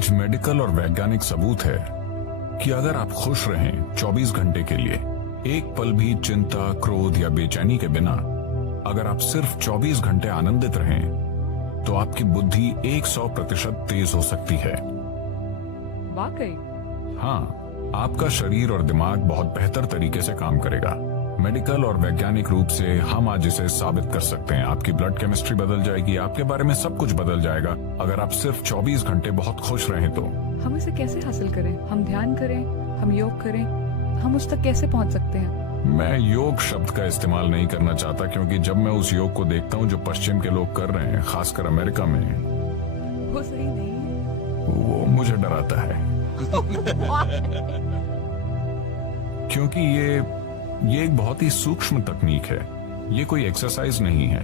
आज मेडिकल और वैज्ञानिक सबूत है कि अगर आप खुश रहें 24 घंटे के लिए, एक पल भी चिंता, क्रोध या बेचैनी के बिना, अगर आप सिर्फ 24 घंटे आनंदित रहें, तो आपकी बुद्धि 100% तेज हो सकती है। वाकई? हाँ, आपका शरीर और दिमाग बहुत बेहतर तरीके से काम करेगा। मेडिकल और वैज्ञानिक रूप से हम आज इसे साबित कर सकते हैं। आपकी ब्लड केमिस्ट्री बदल जाएगी, आपके बारे में सब कुछ बदल जाएगा अगर आप सिर्फ 24 घंटे बहुत खुश रहें तो। हम इसे कैसे हासिल करें? हम ध्यान करें, हम योग करें, हम उस तक कैसे पहुंच सकते हैं? मैं योग शब्द का इस्तेमाल नहीं करना चाहता, क्योंकि जब मैं उस योग को देखता हूँ जो पश्चिम के लोग कर रहे हैं, खासकर अमेरिका में, वो सही नहीं है। वो मुझे डराता है। क्योंकि ये एक बहुत ही सूक्ष्म तकनीक है। ये कोई एक्सरसाइज नहीं है।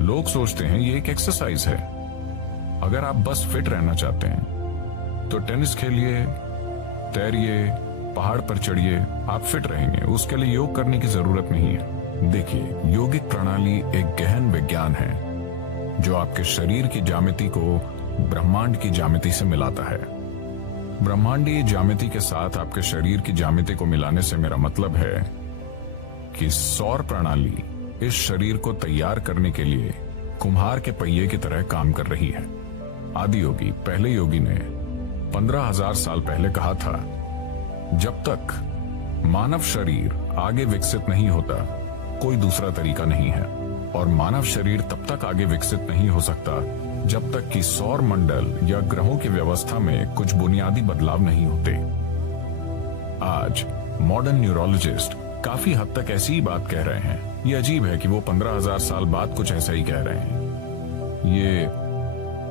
लोग सोचते हैं ये एक एक्सरसाइज है। अगर आप बस फिट रहना चाहते हैं तो टेनिस खेलिए, तैरिए, पहाड़ पर चढ़िए, आप फिट रहेंगे। उसके लिए योग करने की जरूरत नहीं है। देखिए, योगिक प्रणाली एक गहन विज्ञान है जो आपके शरीर की ज्यामिति को ब्रह्मांड की ज्यामिति से मिलाता है। ब्रह्मांडीय ज्यामिति के साथ आपके शरीर की ज्यामिति को मिलाने से मेरा मतलब है कि सौर प्रणाली इस शरीर को तैयार करने के लिए कुम्हार के पहिए की तरह काम कर रही है। आदि योगी, पहले योगी ने 15,000 साल पहले कहा था, जब तक मानव शरीर आगे विकसित नहीं होता, कोई दूसरा तरीका नहीं है। और मानव शरीर तब तक आगे विकसित नहीं हो सकता जब तक कि सौर मंडल या ग्रहों की व्यवस्था में कुछ बुनियादी बदलाव नहीं होते। आज मॉडर्न न्यूरोलॉजिस्ट काफी हद तक ऐसी ही बात कह रहे हैं। ये अजीब है कि वो 15,000 साल बाद कुछ ऐसा ही कह रहे हैं। ये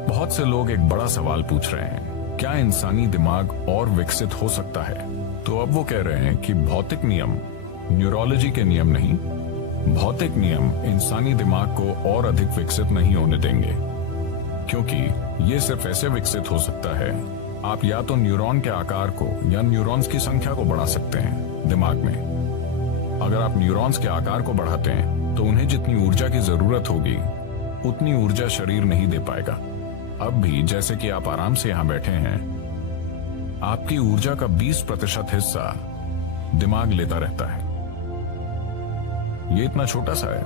बहुत से लोग एक बड़ा सवाल पूछ रहे हैं, क्या इंसानी दिमाग और विकसित हो सकता है? तो अब वो कह रहे हैं कि भौतिक नियम, न्यूरोलॉजी के नियम नहीं, भौतिक नियम इंसानी दिमाग को और अधिक विकसित नहीं होने देंगे, क्योंकि ये सिर्फ ऐसे विकसित हो सकता है, आप या तो न्यूरॉन के आकार को या न्यूरॉन्स की संख्या को बढ़ा सकते हैं दिमाग में। अगर आप न्यूरॉन्स के आकार को बढ़ाते हैं तो उन्हें जितनी ऊर्जा की जरूरत होगी उतनी ऊर्जा शरीर नहीं दे पाएगा। अब भी जैसे कि आप आराम से यहाँ बैठे हैं, आपकी ऊर्जा का 20% हिस्सा दिमाग लेता रहता है। ये इतना छोटा सा है,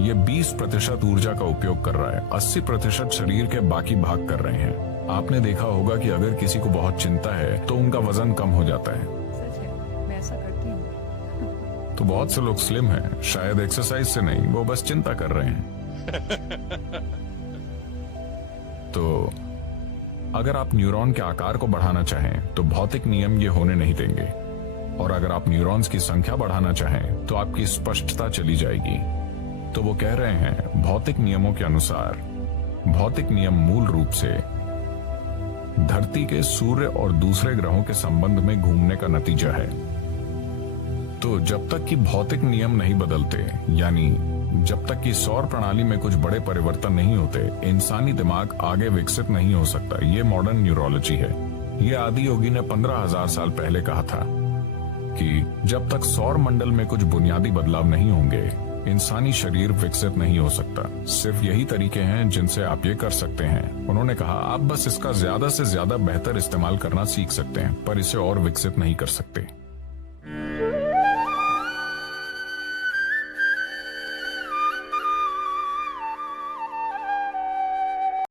ये 20% ऊर्जा का उपयोग कर रहा है, 80% शरीर के बाकी भाग कर रहे हैं। आपने देखा होगा कि अगर किसी को बहुत चिंता है तो उनका वजन कम हो जाता है। सच है, मैं ऐसा करती हूँ। तो बहुत से लोग स्लिम हैं, शायद एक्सरसाइज से नहीं, वो बस चिंता कर रहे हैं। तो अगर आप न्यूरॉन के आकार को बढ़ाना चाहें तो भौतिक नियम ये होने नहीं देंगे, और अगर आप न्यूरॉन्स की संख्या बढ़ाना चाहें तो आपकी स्पष्टता चली जाएगी। तो वो कह रहे हैं, भौतिक नियमों के अनुसार भौतिक नियम मूल रूप से धरती के सूर्य और दूसरे ग्रहों के संबंध में घूमने का नतीजा है। तो जब तक कि भौतिक नियम नहीं बदलते, यानी जब तक कि सौर प्रणाली में कुछ बड़े परिवर्तन नहीं होते, इंसानी दिमाग आगे विकसित नहीं हो सकता। ये मॉडर्न न्यूरोलॉजी है। ये आदि योगी ने 15,000 साल पहले कहा था कि जब तक सौर मंडल में कुछ बुनियादी बदलाव नहीं होंगे, इंसानी शरीर विकसित नहीं हो सकता। सिर्फ यही तरीके हैं जिनसे आप ये कर सकते हैं। उन्होंने कहा, आप बस इसका ज्यादा से ज्यादा बेहतर इस्तेमाल करना सीख सकते हैं, पर इसे और विकसित नहीं कर सकते।